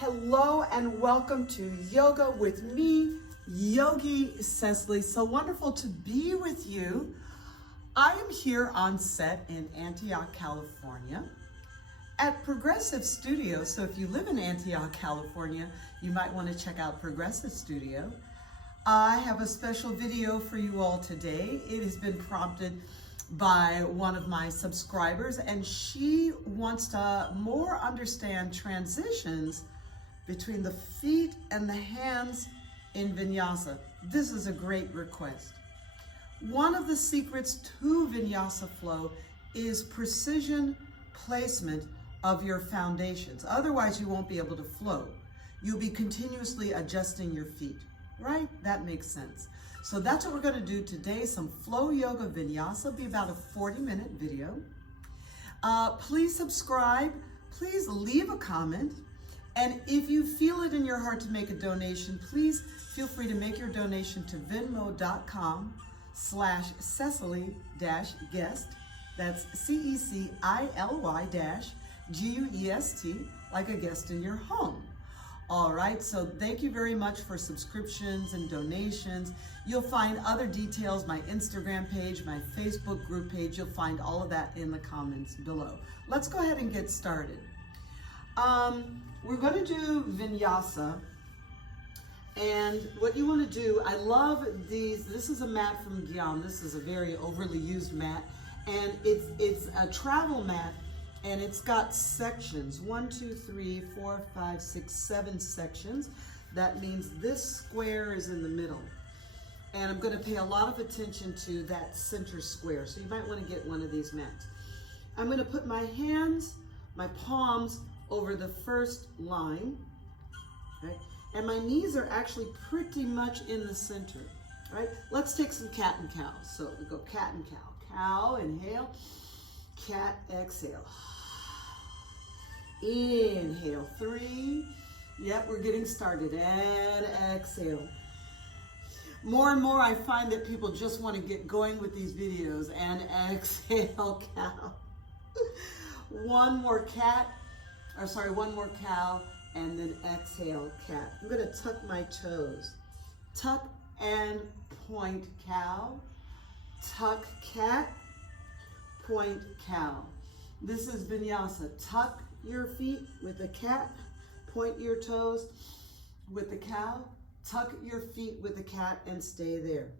Hello and welcome to Yoga with me, Yogi Cecily. So wonderful to be with you. I am here on set in Antioch, California at Progressive Studio. So if you live in Antioch, California, you might want to check out Progressive Studio. I have a special video for you all today. It has been prompted by one of my subscribers, and she wants to more understand transitions between the feet and the hands in vinyasa. This is a great request. One of the secrets to vinyasa flow is precision placement of your foundations. Otherwise, you won't be able to flow. You'll be continuously adjusting your feet, right? That makes sense. So that's what we're going to do today, some flow yoga vinyasa. It'll be about a 40-minute video. Please subscribe. Please leave a comment. And if you feel it in your heart to make a donation, please feel free to make your donation to venmo.com/Cecily-guest. That's CECILY-GUEST, like a guest in your home. All right, so thank you very much for subscriptions and donations. You'll find other details, my Instagram page, my Facebook group page. You'll find all of that in the comments below. Let's go ahead and get started. We're going to do vinyasa, and what you want to do, I love these. This is a mat from Guam. This is a very overly used mat, and it's a travel mat, and it's got sections, 1, 2, 3, 4, 5, 6, 7 sections. That means this square is in the middle, and I'm going to pay a lot of attention to that center square, so you might want to get one of these mats. I'm going to put my hands, my palms, over the first line, right? And my knees are actually pretty much in the center, right? Let's take some cat and cow. So we go cat and cow. Cow, inhale. Cat, exhale. Inhale, 3. Yep, we're getting started. And exhale. More and more I find that people just want to get going with these videos. And exhale, cow. One more cat. One more cow, and then exhale, cat. I'm going to tuck my toes. Tuck and point, cow. Tuck, cat. Point, cow. This is vinyasa. Tuck your feet with the cat. Point your toes with the cow. Tuck your feet with the cat and stay there.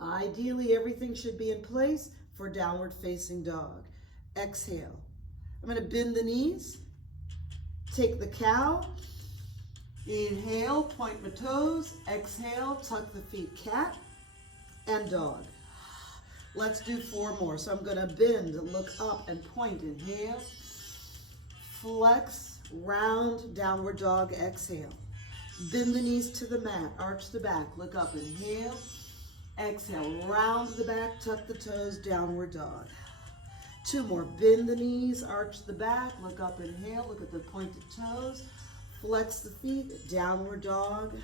Ideally, everything should be in place for downward facing dog. Exhale. I'm going to bend the knees. Take the cow, inhale, point my toes, exhale, tuck the feet, cat, and dog. Let's do 4 more. So I'm gonna bend, look up, and point, inhale, flex, round, downward dog, exhale. Bend the knees to the mat, arch the back, look up, inhale, exhale, round the back, tuck the toes, downward dog. 2 more. Bend the knees, arch the back, look up, inhale, look at the pointed toes, flex the feet, downward dog.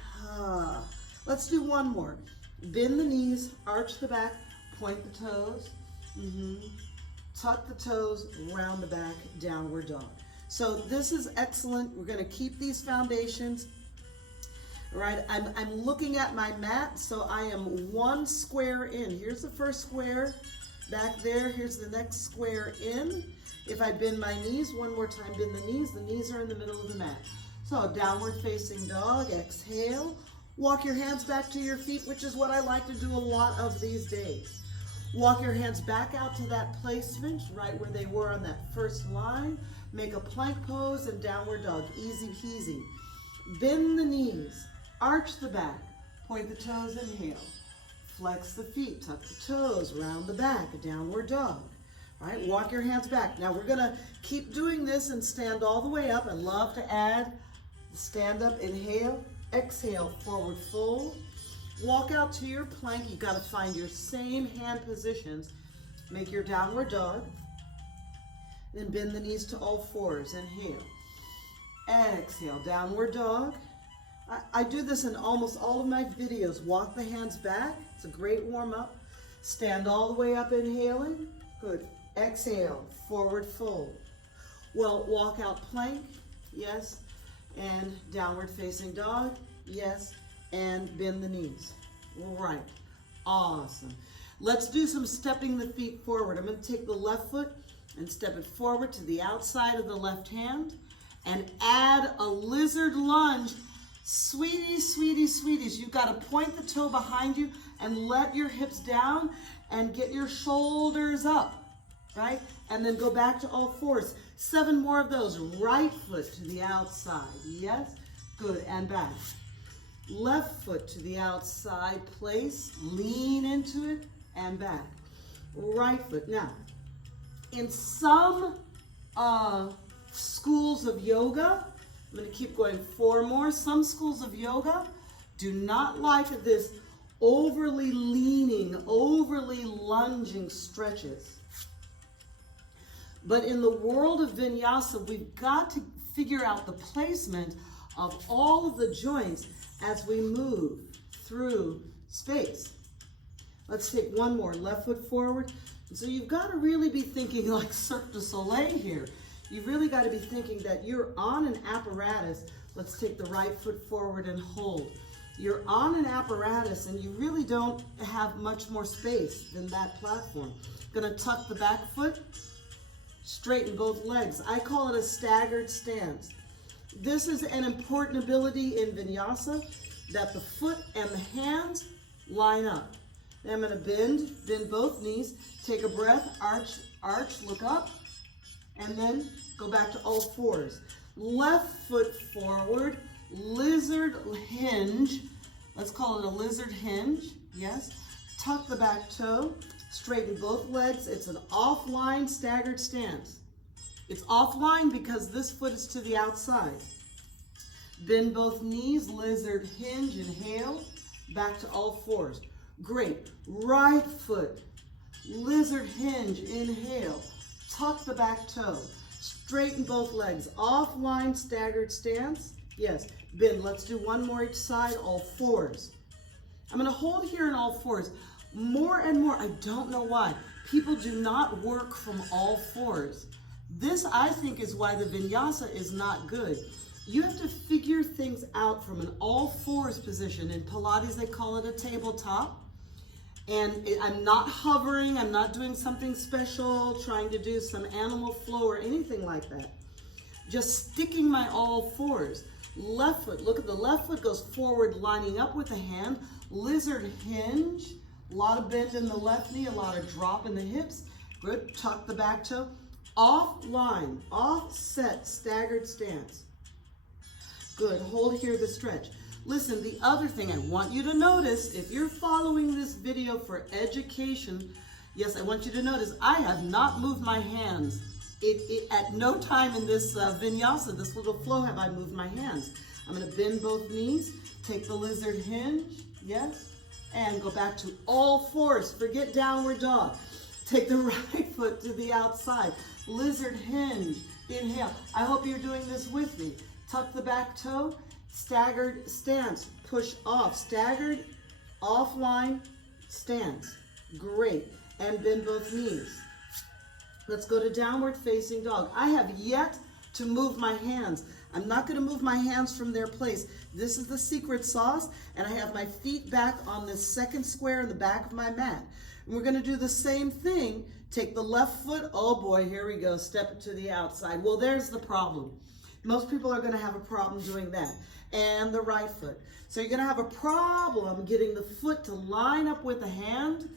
Let's do 1 more. Bend the knees, arch the back, point the toes, tuck the toes, round the back, downward dog. So this is excellent. We're going to keep these foundations. Right, I'm looking at my mat, so I am 1 square in. Here's the first square. Back there, here's the next square in. If I bend my knees, 1 more time, bend the knees are in the middle of the mat. So downward facing dog, exhale. Walk your hands back to your feet, which is what I like to do a lot of these days. Walk your hands back out to that placement, right where they were on that first line. Make a plank pose and downward dog, easy peasy. Bend the knees, arch the back, point the toes, inhale. Flex the feet, tuck the toes, round the back, downward dog. All right, walk your hands back. Now we're gonna keep doing this and stand all the way up. I love to add stand up, inhale, exhale, forward fold. Walk out to your plank. You gotta find your same hand positions. Make your downward dog. Then bend the knees to all 4s, inhale. Exhale, downward dog. I do this in almost all of my videos. Walk the hands back. It's a great warm up. Stand all the way up, inhaling. Good. Exhale, forward fold. Well, walk out plank. Yes. and downward facing dog. Yes, and bend the knees. Right, awesome. Let's do some stepping the feet forward. I'm going to take the left foot and step it forward to the outside of the left hand and add a lizard lunge. Sweeties, sweeties, sweeties, you've got to point the toe behind you and let your hips down and get your shoulders up, right? And then go back to all fours. 7 more of those. Right foot to the outside. Yes, good, and back. Left foot to the outside, place, lean into it, and back. Right foot. Now, in some schools of yoga, I'm going to keep going 4 more. Some schools of yoga do not like this overly leaning, overly lunging stretches. But in the world of vinyasa, we've got to figure out the placement of all of the joints as we move through space. Let's take 1 more. Left foot forward. And so you've got to really be thinking like Cirque du Soleil here. You've really got to be thinking that you're on an apparatus. Let's take the right foot forward and hold. You're on an apparatus and you really don't have much more space than that platform. Gonna tuck the back foot, straighten both legs. I call it a staggered stance. This is an important ability in vinyasa, that the foot and the hands line up. Now I'm gonna bend both knees, take a breath, arch, look up, and then go back to all fours. Left foot forward, lizard hinge. Let's call it a lizard hinge, yes. Tuck the back toe, straighten both legs. It's an offline staggered stance. It's offline because this foot is to the outside. Bend both knees, lizard hinge, inhale, back to all fours. Great. Right foot, lizard hinge, inhale, tuck the back toe, straighten both legs, offline staggered stance. Yes, bend. Let's do 1 more each side, all fours. I'm going to hold here in all fours. More and more, I don't know why, people do not work from all fours. This, I think, is why the vinyasa is not good. You have to figure things out from an all fours position. In Pilates, they call it a tabletop. And I'm not hovering, I'm not doing something special, trying to do some animal flow or anything like that. Just sticking my all fours. Left foot, look at the left foot goes forward, lining up with the hand. Lizard hinge, a lot of bend in the left knee, a lot of drop in the hips. Good, tuck the back toe. Off line, offset, staggered stance. Good, hold here the stretch. Listen, the other thing I want you to notice, if you're following this video for education, yes, I want you to notice I have not moved my hands. At no time in this vinyasa, this little flow, have I moved my hands. I'm going to bend both knees, take the lizard hinge, yes, and go back to all fours. Forget downward dog. Take the right foot to the outside. Lizard hinge, inhale. I hope you're doing this with me. Tuck the back toe, staggered stance, push off, staggered, offline stance. Great, and bend both knees. Let's go to downward facing dog. I have yet to move my hands. I'm not going to move my hands from their place. This is the secret sauce, and I have my feet back on this second square in the back of my mat. And we're going to do the same thing. Take the left foot. Oh boy, here we go. Step it to the outside. Well, there's the problem. Most people are going to have a problem doing that. And the right foot. So you're going to have a problem getting the foot to line up with the hand.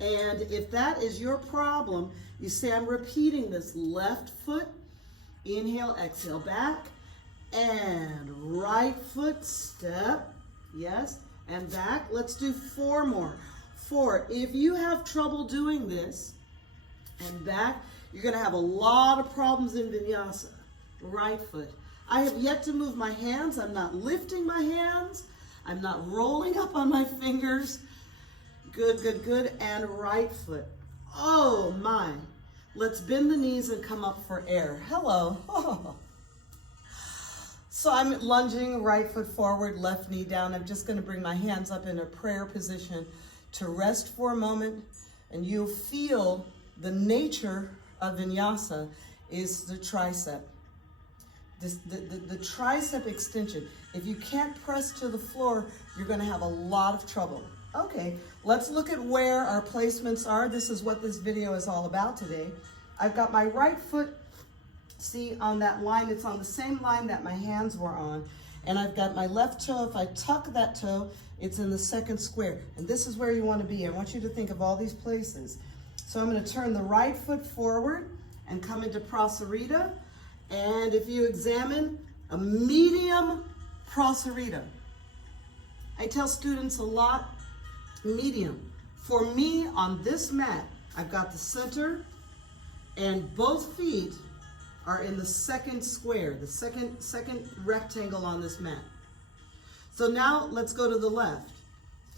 And if that is your problem, you say, I'm repeating this. Left foot, inhale, exhale, back, and right foot, step, yes, and back. Let's do 4 more. 4. If you have trouble doing this, and back, you're going to have a lot of problems in vinyasa. Right foot. I have yet to move my hands. I'm not lifting my hands. I'm not rolling up on my fingers. Good, good, good. And right foot. Oh my. Let's bend the knees and come up for air. Hello. Oh. So I'm lunging, right foot forward, left knee down. I'm just going to bring my hands up in a prayer position to rest for a moment. And you'll feel the nature of vinyasa is the tricep. the tricep extension. If you can't press to the floor, you're gonna have a lot of trouble. Okay, let's look at where our placements are. This is what this video is all about today. I've got my right foot, see on that line, it's on the same line that my hands were on. And I've got my left toe, if I tuck that toe, it's in the second square. And this is where you wanna be. I want you to think of all these places. So I'm gonna turn the right foot forward and come into Prasarita. And if you examine a medium Prasarita, I tell students a lot, medium. For me, on this mat, I've got the center and both feet are in the second square, the second rectangle on this mat. So now let's go to the left.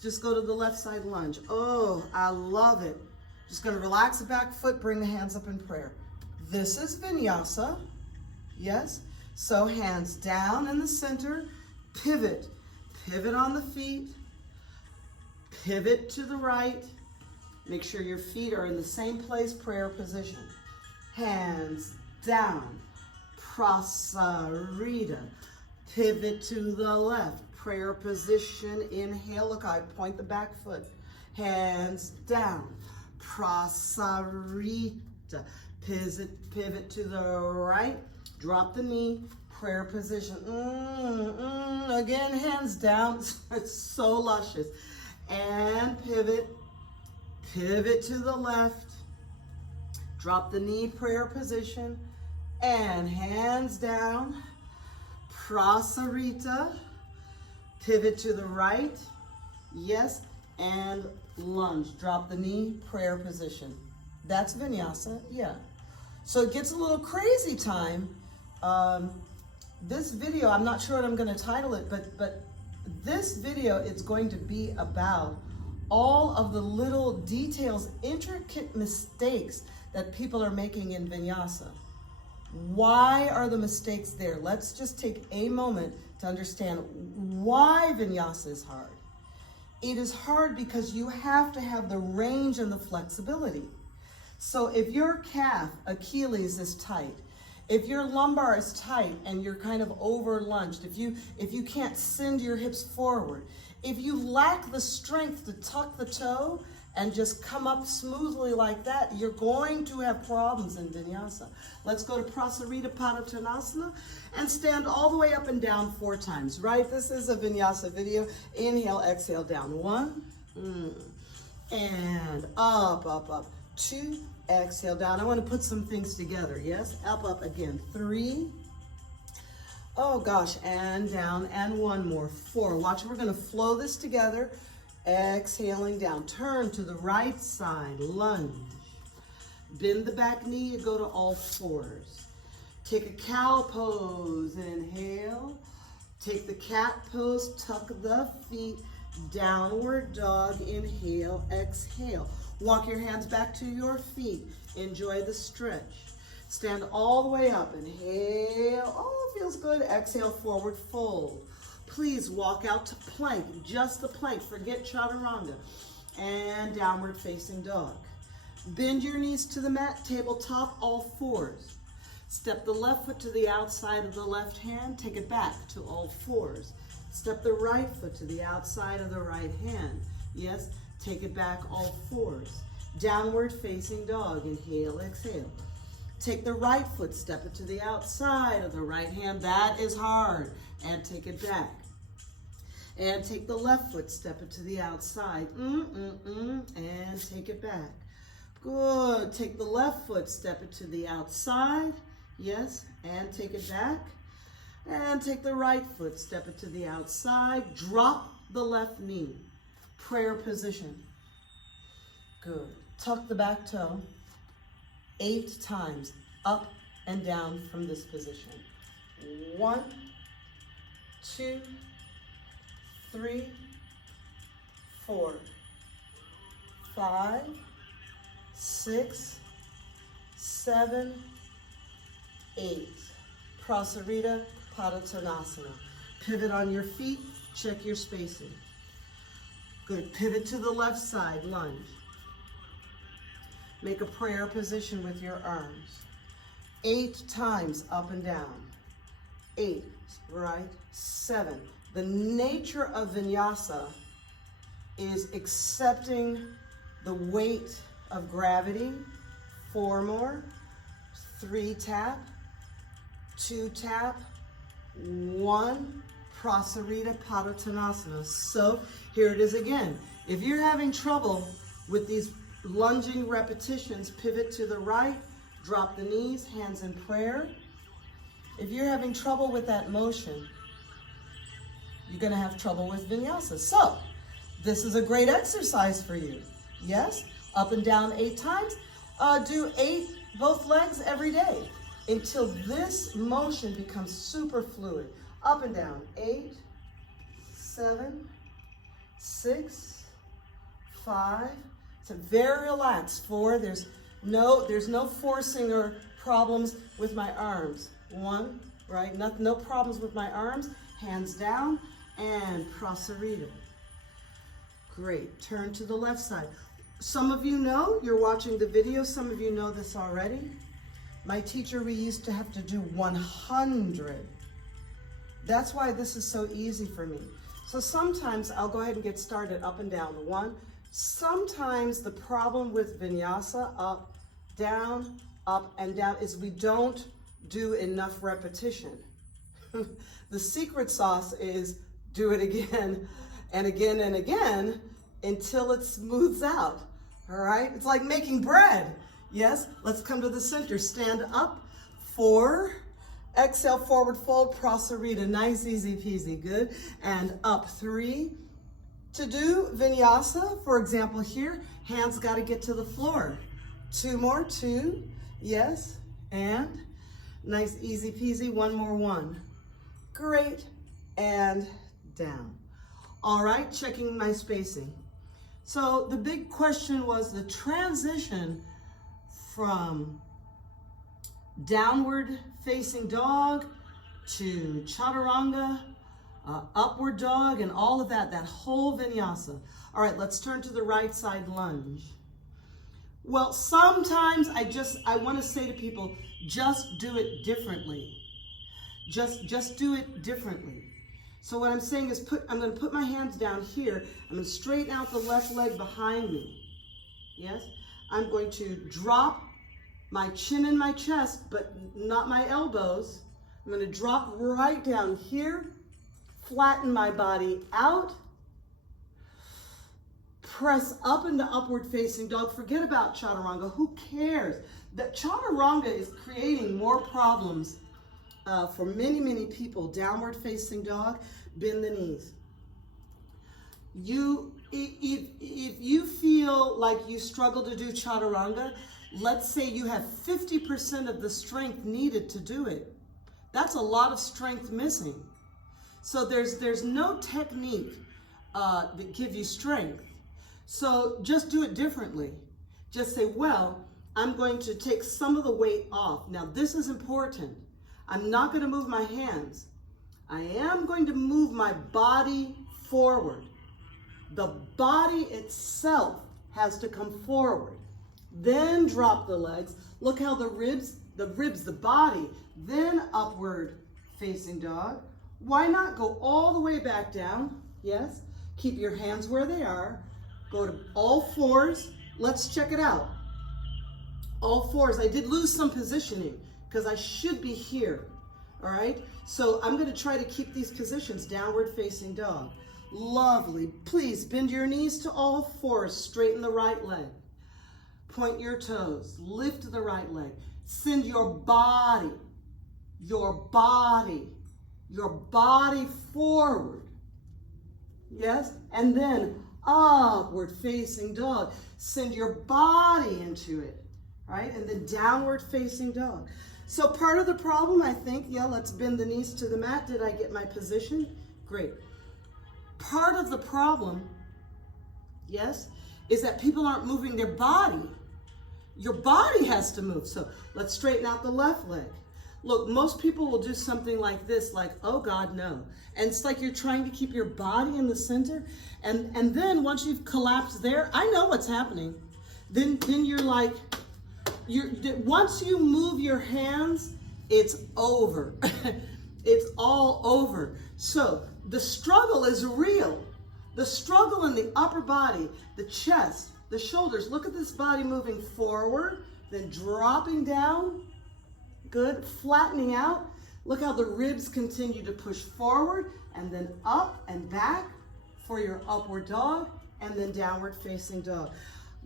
Just go to the left side lunge. Oh, I love it. Just gonna relax the back foot, bring the hands up in prayer. This is vinyasa, yes? So hands down in the center, pivot. Pivot on the feet, pivot to the right. Make sure your feet are in the same place, prayer position. Hands down, Prasarita. Pivot to the left, prayer position. Inhale, look, I point the back foot. Hands down, Prasarita. Pivot to the right, drop the knee, prayer position. Again, hands down. It's so luscious. And pivot to the left, drop the knee, prayer position, and hands down, Prasarita. Pivot to the right, yes, and lunge. Drop the knee, prayer position. That's vinyasa, yeah. So it gets a little crazy time. This video, I'm not sure what I'm going to title it, but this video is going to be about all of the little details, intricate mistakes that people are making in vinyasa. Why are the mistakes there? Let's just take a moment to understand why vinyasa is hard. It is hard because you have to have the range and the flexibility. So if your calf, Achilles, is tight, if your lumbar is tight and you're kind of over lunged, if you can't send your hips forward, if you lack the strength to tuck the toe and just come up smoothly like that, you're going to have problems in vinyasa. Let's go to Prasarita Padottanasana and stand all the way up and down 4 times, right? This is a vinyasa video. Inhale, exhale, down. 1, and up, up, up. 2, exhale, down. I want to put some things together, yes? Up, up again. 3, oh gosh, and down, and 1 more. 4, watch, we're going to flow this together. Exhaling down, turn to the right side, lunge. Bend the back knee, you go to all 4s. Take a cow pose, inhale. Take the cat pose, tuck the feet, downward dog, inhale, exhale. Walk your hands back to your feet, enjoy the stretch. Stand all the way up, inhale, oh, feels good. Exhale, forward fold. Please walk out to plank, just the plank, forget chaturanga. And downward facing dog. Bend your knees to the mat, tabletop, all 4s. Step the left foot to the outside of the left hand, take it back to all 4s. Step the right foot to the outside of the right hand. Yes, take it back all 4s. Downward facing dog, inhale, exhale. Take the right foot, step it to the outside of the right hand. That is hard. And take it back. And take the left foot, step it to the outside. And take it back. Good. Take the left foot, step it to the outside. Yes. And take it back. And take the right foot, step it to the outside. Drop the left knee. Prayer position. Good. Tuck the back toe. 8 times up and down from this position. 1, 2, 3, 4, 5, 6, 7, 8. Prasarita Padottanasana. Pivot on your feet, check your spacing. Good, pivot to the left side, lunge. Make a prayer position with your arms. 8 times up and down. 8, right? 7. The nature of vinyasa is accepting the weight of gravity. 4 more. 3 tap, 2 tap, 1 Prasarita Padottanasana. So here it is again. If you're having trouble with these lunging repetitions, pivot to the right, drop the knees, hands in prayer. If you're having trouble with that motion, you're going to have trouble with vinyasa. So this is a great exercise for you. Yes, up and down 8 times. Do 8 both legs every day until this motion becomes super fluid. Up and down, 8, 7, 6, 5. It's very relaxed. 4. There's no forcing or problems with my arms. 1, right? No problems with my arms. Hands down and Prasarita. Great. Turn to the left side. Some of you know, you're watching the video, some of you know this already. My teacher, we used to have to do 100. That's why this is so easy for me. So sometimes I'll go ahead and get started up and down. 1. Sometimes the problem with vinyasa, up, and down, is we don't do enough repetition. The secret sauce is do it again and again and again until it smooths out, all right? It's like making bread. Yes, let's come to the center. Stand up, 4. Exhale, forward fold, Prasarita. Nice, easy peasy, good. And up, 3. To do vinyasa, for example here, hands got to get to the floor. 2 more, 2, yes, and nice, easy peasy, 1 more, 1. Great, and down. All right, checking my spacing. So the big question was the transition from downward facing dog to chaturanga, upward dog, and all of that whole vinyasa. All right, let's turn to the right side lunge. Well, sometimes I want to say to people, just do it differently. Just do it differently. So what I'm saying is I'm going to put my hands down here. I'm going to straighten out the left leg behind me. Yes? I'm going to drop my chin in my chest, but not my elbows. I'm going to drop right down here, flatten my body out, press up into upward facing dog. Forget about chaturanga. Who cares? That chaturanga is creating more problems for many, many people. Downward facing dog, bend the knees. If you feel like you struggle to do chaturanga, let's say you have 50% of the strength needed to do it. That's a lot of strength missing. So there's no technique that gives you strength. So just do it differently. Just say, well, I'm going to take some of the weight off. Now this is important. I'm not going to move my hands. I am going to move my body forward. The body itself has to come forward. Then drop the legs. Look how the body, then upward facing dog. Why not go all the way back down? Yes. Keep your hands where they are. Go to all 4s. Let's check it out. All 4s. I did lose some positioning because I should be here. All right. So I'm going to try to keep these positions. Downward facing dog. Lovely. Please bend your knees to all 4s. Straighten the right leg. Point your toes. Lift the right leg. Send your body forward. Yes? And then upward facing dog. Send your body into it. Right? And then downward facing dog. So part of the problem, I think, yeah, let's bend the knees to the mat. Did I get my position? Great. Part of the problem, yes, is that people aren't moving their body. Your body has to move. So let's straighten out the left leg. Look, most people will do something like this, like, oh God, no. And it's like you're trying to keep your body in the center. And then once you've collapsed there, I know what's happening. Then you're like, once you move your hands, it's over. It's all over. So the struggle is real. The struggle in the upper body, the chest, the shoulders. Look at this body moving forward, then dropping down. Good. Flattening out. Look how the ribs continue to push forward and then up and back for your upward dog and then downward facing dog.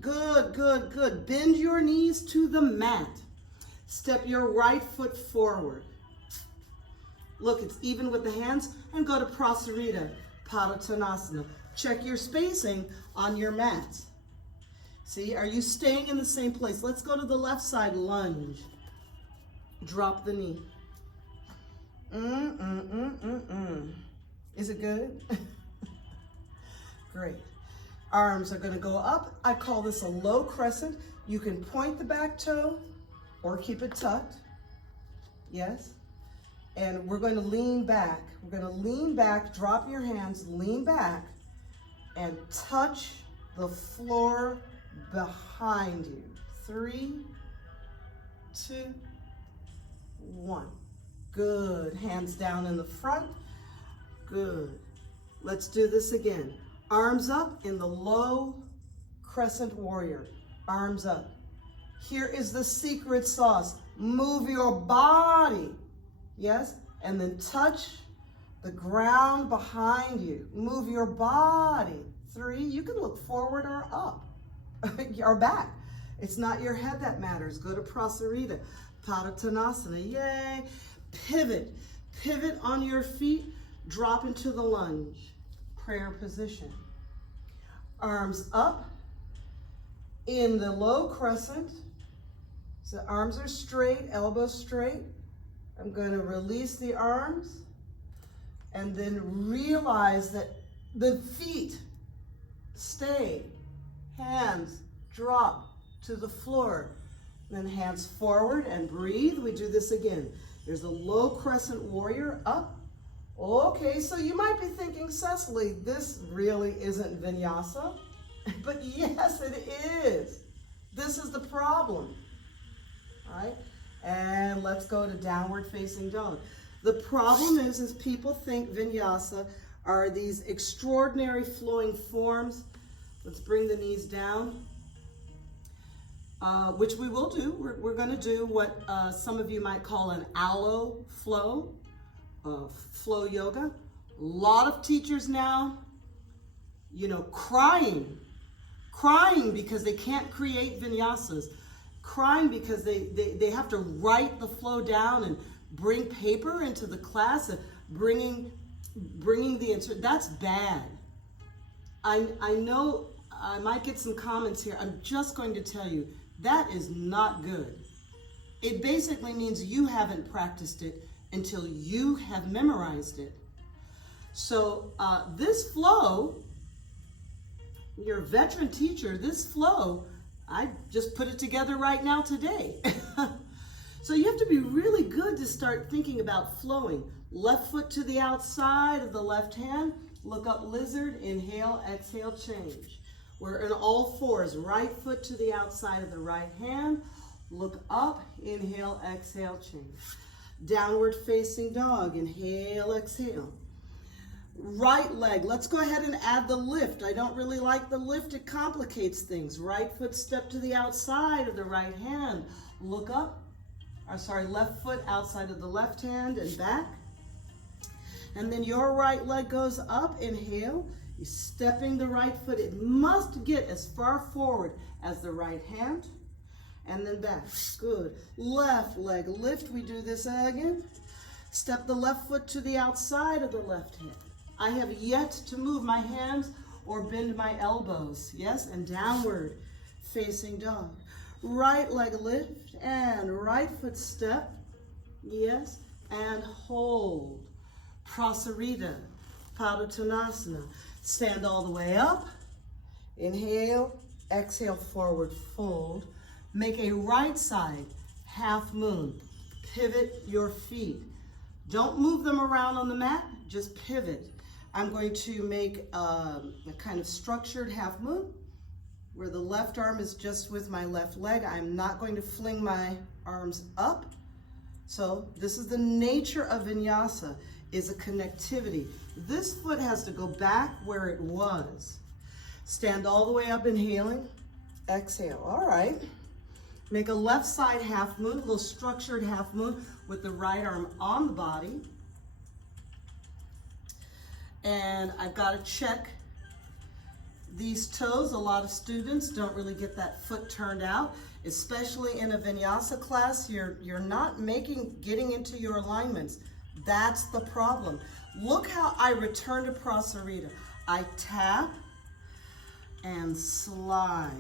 Good, good, good. Bend your knees to the mat. Step your right foot forward. Look, it's even with the hands, and go to Prasarita, Padottanasana. Check your spacing on your mat. See, are you staying in the same place? Let's go to the left side, lunge. Drop the knee. Is it good? Great. Arms are going to go up. I call this a low crescent. You can point the back toe or keep it tucked. Yes. And we're going to lean back. We're going to lean back, drop your hands, lean back, and touch the floor behind you. 3, 2, 1. Good. Hands down in the front. Good. Let's do this again. Arms up in the low crescent warrior. Arms up. Here is the secret sauce. Move your body. Yes? And then touch the ground behind you. Move your body. 3, you can look forward or up or back. It's not your head that matters. Go to Prasarita, Padottanasana. Yay. Pivot. Pivot on your feet. Drop into the lunge. Prayer position. Arms up in the low crescent. So arms are straight, elbows straight. I'm going to release the arms and then realize that the feet stay. Hands drop to the floor. Then hands forward and breathe. We do this again. There's a low crescent warrior up. Okay, so you might be thinking, Cecily, this really isn't vinyasa. But yes, it is. This is the problem. All right, and let's go to downward facing dog. The problem is people think vinyasa are these extraordinary flowing forms. Let's bring the knees down, which we will do. We're going to do what some of you might call an allo flow. Flow yoga. A lot of teachers now, crying because they can't create vinyasas, crying because they have to write the flow down and bring paper into the class and bringing the insert. That's bad. I know I might get some comments here. I'm just going to tell you that is not good. It basically means you haven't practiced it until you have memorized it. So this flow, you're a veteran teacher, this flow, I just put it together right now today. So you have to be really good to start thinking about flowing. Left foot to the outside of the left hand, look up lizard, inhale, exhale, change. We're in all fours, right foot to the outside of the right hand, look up, inhale, exhale, change. Downward facing dog, inhale, exhale. Right leg, let's go ahead and add the lift. I don't really like the lift, it complicates things. Right foot step to the outside of the right hand. Look up, left foot outside of the left hand and back. And then your right leg goes up, inhale. You're stepping the right foot. It must get as far forward as the right hand. And then back, good. Left leg lift, we do this again. Step the left foot to the outside of the left hand. I have yet to move my hands or bend my elbows, yes, and downward facing dog. Right leg lift and right foot step, yes, and hold. Prasarita, Padottanasana. Stand all the way up, inhale, exhale, forward fold. Make a right side half moon. Pivot your feet. Don't move them around on the mat, just pivot. I'm going to make a kind of structured half moon where the left arm is just with my left leg. I'm not going to fling my arms up. So this is the nature of vinyasa, is a connectivity. This foot has to go back where it was. Stand all the way up, inhaling, exhale. All right. Make a left side half moon, a little structured half moon with the right arm on the body. And I've got to check these toes. A lot of students don't really get that foot turned out, especially in a vinyasa class. You're not getting into your alignments. That's the problem. Look how I return to Prasarita. I tap and slide.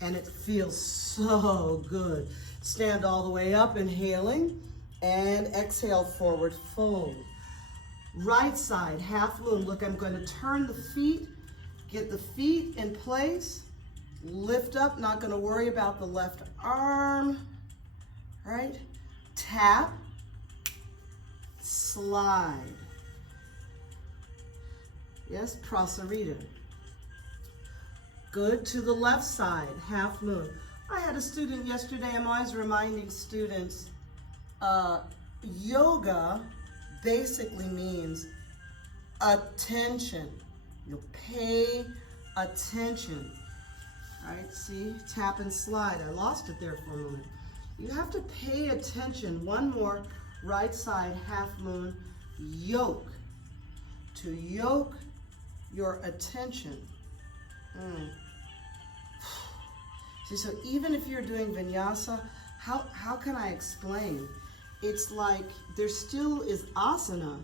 And it feels so good. Stand all the way up, inhaling, and exhale, forward fold. Right side, half moon. Look, I'm going to turn the feet, get the feet in place, lift up, not going to worry about the left arm, right? Tap, slide. Yes, Prasarita. Good. To the left side, half moon. I had a student yesterday, I'm always reminding students, yoga basically means attention. You pay attention. All right, see, tap and slide. I lost it there for a moment. You have to pay attention. One more, right side, half moon, yoke. To yoke your attention. See, so even if you're doing vinyasa, how can I explain? It's like there still is asana,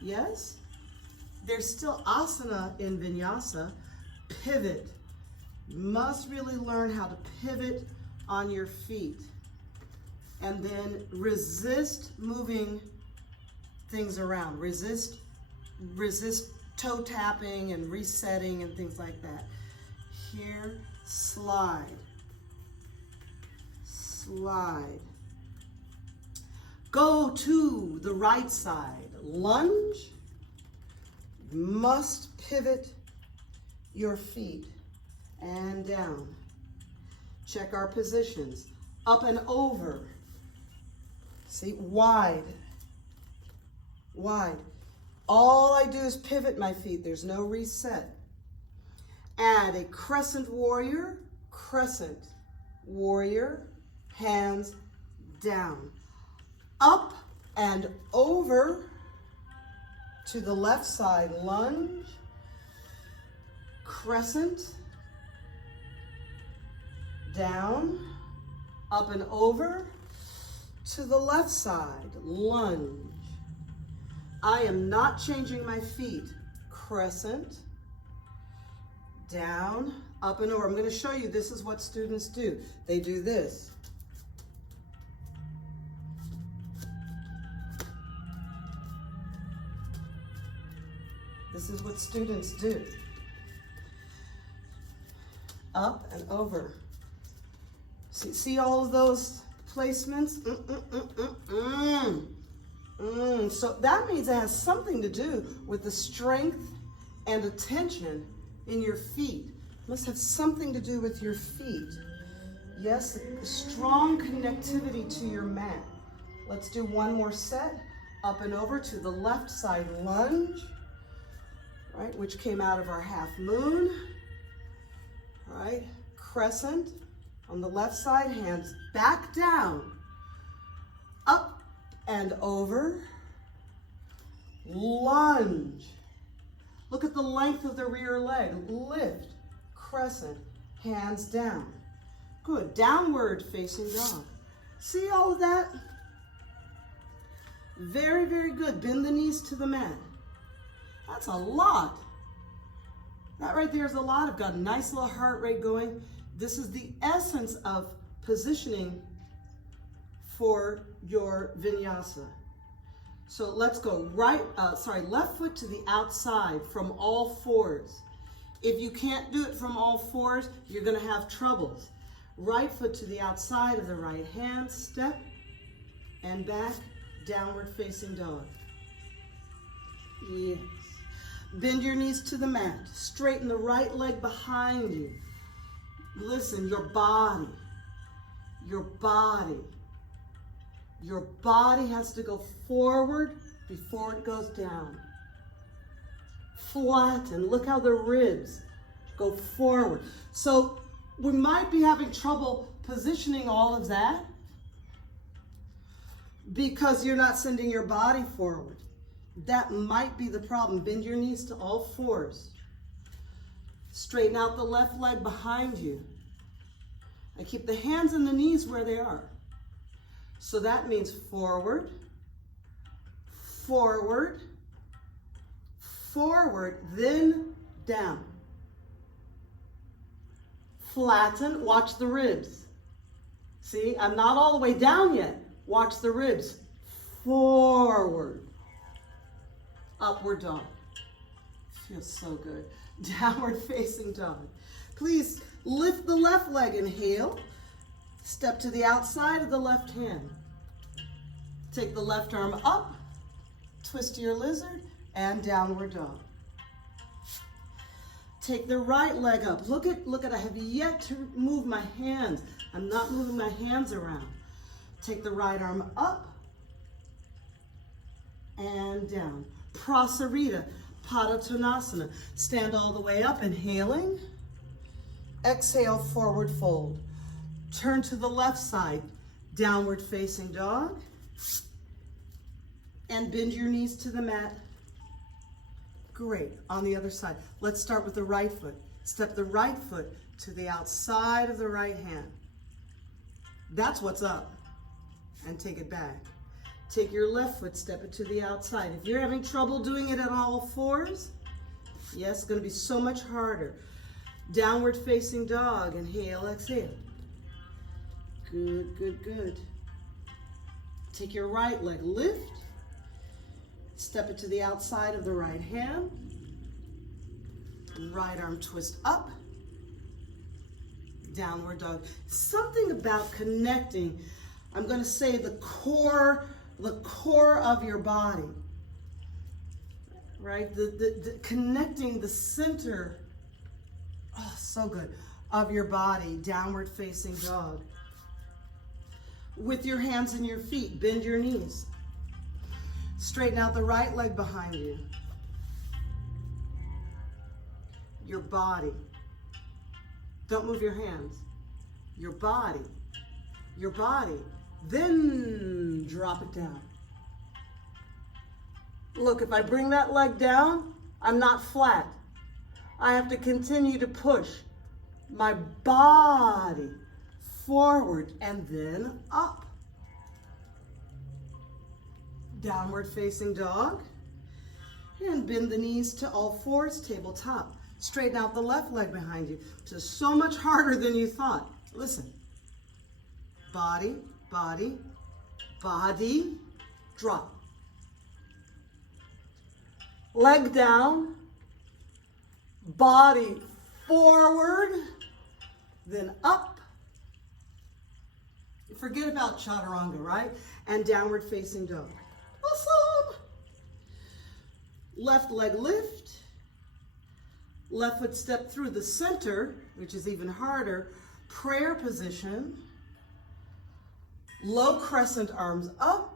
yes? There's still asana in vinyasa. Pivot. You must really learn how to pivot on your feet. And then resist moving things around. Resist toe tapping and resetting and things like that. Here, slide. Slide. Go to the right side. Lunge. You must pivot your feet and down. Check our positions. Up and over. See, wide. Wide. All I do is pivot my feet. There's no reset. Add a crescent warrior, hands down. Up and over to the left side, lunge, crescent, down, up and over to the left side, lunge. I am not changing my feet. Crescent, down, up and over. I'm going to show you, this is what students do. They do this. This is what students do. Up and over. See all of those placements? So that means it has something to do with the strength and attention in your feet. It must have something to do with your feet. Yes, strong connectivity to your mat. Let's do one more set. Up and over to the left side lunge, right, which came out of our half moon. All right, crescent on the left side, hands back down, up and over, lunge. Look at the length of the rear leg. Lift, crescent, hands down. Good. Downward facing dog. See all of that? Very, very good. Bend the knees to the mat. That's a lot. That right there is a lot. I've got a nice little heart rate going. This is the essence of positioning for your vinyasa. So let's go left foot to the outside from all fours. If you can't do it from all fours, you're going to have troubles. Right foot to the outside of the right hand, step and back, downward facing dog. Yes. Bend your knees to the mat. Straighten the right leg behind you. Listen, your body Your body has to go forward before it goes down. Flatten. Look how the ribs go forward. So we might be having trouble positioning all of that because you're not sending your body forward. That might be the problem. Bend your knees to all fours. Straighten out the left leg behind you. And keep the hands and the knees where they are. So that means forward, forward, forward, then down. Flatten, watch the ribs. See, I'm not all the way down yet. Watch the ribs. Forward. Upward dog. Feels so good. Downward facing dog. Please lift the left leg, inhale. Step to the outside of the left hand. Take the left arm up, twist your lizard, and downward dog. Take the right leg up. Look at, I have yet to move my hands. I'm not moving my hands around. Take the right arm up and down. Prasarita, Padottanasana. Stand all the way up, inhaling. Exhale, forward fold. Turn to the left side, downward facing dog. And bend your knees to the mat. Great. On the other side. Let's start with the right foot. Step the right foot to the outside of the right hand. That's what's up. And take it back. Take your left foot, step it to the outside. If you're having trouble doing it at all fours, yes, it's going to be so much harder. Downward facing dog. Inhale, exhale. Good, good, good. Take your right leg, lift. Step it to the outside of the right hand. Right arm twist up. Downward dog. Something about connecting, I'm going to say the core of your body. Right? The connecting the center, oh, so good, of your body, downward facing dog. With your hands and your feet, bend your knees. Straighten out the right leg behind you. Your body. Don't move your hands. Your body. Your body. Then drop it down. Look, if I bring that leg down, I'm not flat. I have to continue to push my body forward and then up. Downward facing dog. And bend the knees to all fours, tabletop. Straighten out the left leg behind you. This is so much harder than you thought. Listen. Body, body, body, drop. Leg down, body forward, then up. Forget about chaturanga, right? And downward facing dog. Awesome. Left leg lift. Left foot step through the center, which is even harder. Prayer position. Low crescent, arms up.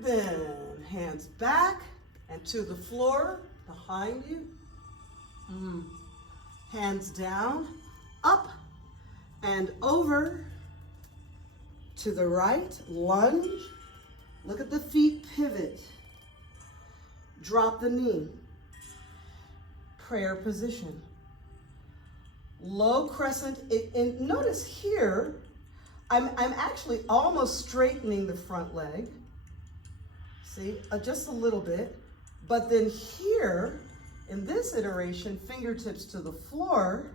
Then hands back and to the floor behind you. Hands down, up and over. To the right, lunge. Look at the feet pivot. Drop the knee. Prayer position. Low crescent, and notice here, I'm actually almost straightening the front leg. See, just a little bit. But then here, in this iteration, fingertips to the floor,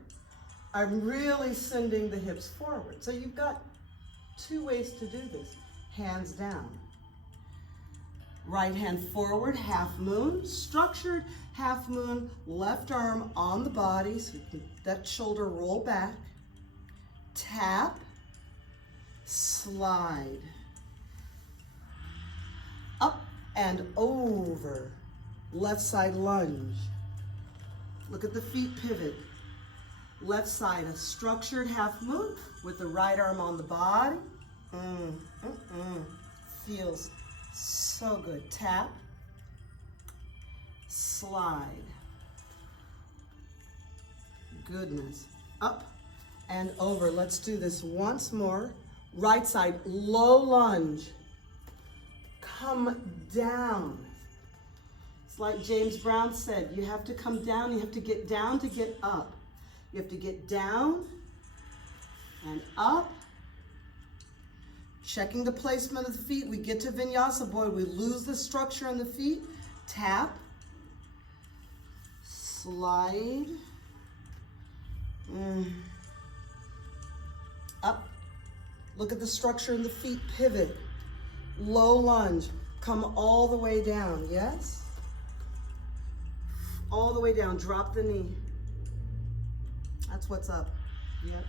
I'm really sending the hips forward. So you've got two ways to do this. Hands down. Right hand forward, half moon, structured half moon, left arm on the body, so you can that shoulder roll back. Tap, slide. Up and over. Left side lunge. Look at the feet pivot. Left side, a structured half moon with the right arm on the body. Feels so good. Tap, slide. Goodness. Up and over. Let's do this once more. Right side, low lunge. Come down. It's like James Brown said, you have to come down, you have to get down to get up. You have to get down and up. Checking the placement of the feet. We get to vinyasa, boy, we lose the structure in the feet. Tap, slide, up. Look at the structure in the feet, pivot, low lunge, come all the way down, yes? All the way down, drop the knee. That's what's up, yep.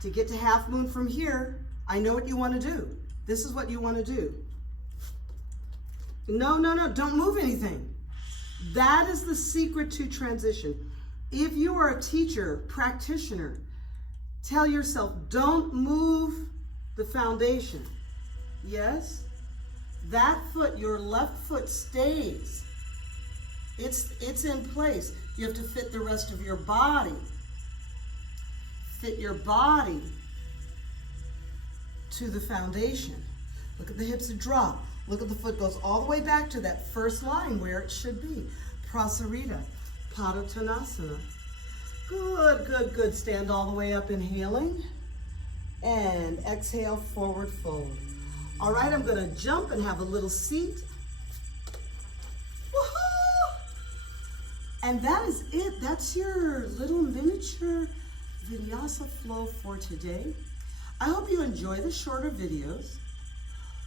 To get to half moon from here, I know what you want to do. This is what you want to do. No, don't move anything. That is the secret to transition. If you are a teacher, practitioner, tell yourself, don't move the foundation. Yes? That foot, your left foot stays. It's in place. You have to fit the rest of your body. Fit your body to the foundation. Look at the hips drop. Look at the foot goes all the way back to that first line where it should be. Prasarita, Padottanasana. Good. Stand all the way up, inhaling. And exhale, forward fold. All right, I'm gonna jump and have a little seat. Woohoo! And that is it. That's your little miniature vinyasa flow for today. I hope you enjoy the shorter videos.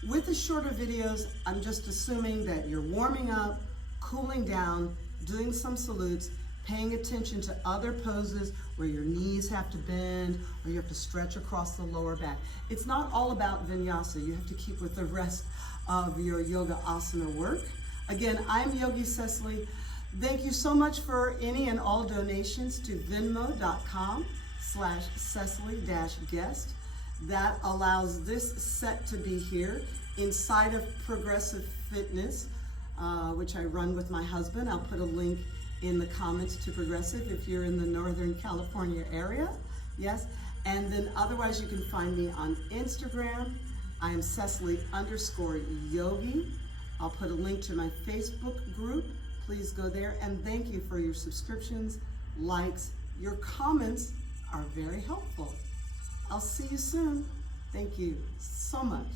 With the shorter videos, I'm just assuming that you're warming up, cooling down, doing some salutes, paying attention to other poses where your knees have to bend or you have to stretch across the lower back. It's not all about vinyasa. You have to keep with the rest of your yoga asana work. Again, I'm Yogi Cecily. Thank you so much for any and all donations to venmo.com/Cecily-guest. That allows this set to be here inside of Progressive Fitness, which I run with my husband. I'll put a link in the comments to Progressive if you're in the Northern California area. Yes. And then otherwise you can find me on Instagram. I am Cecily_Yogi. I'll put a link to my Facebook group. Please go there, and thank you for your subscriptions, likes. Your comments are very helpful. I'll see you soon. Thank you so much.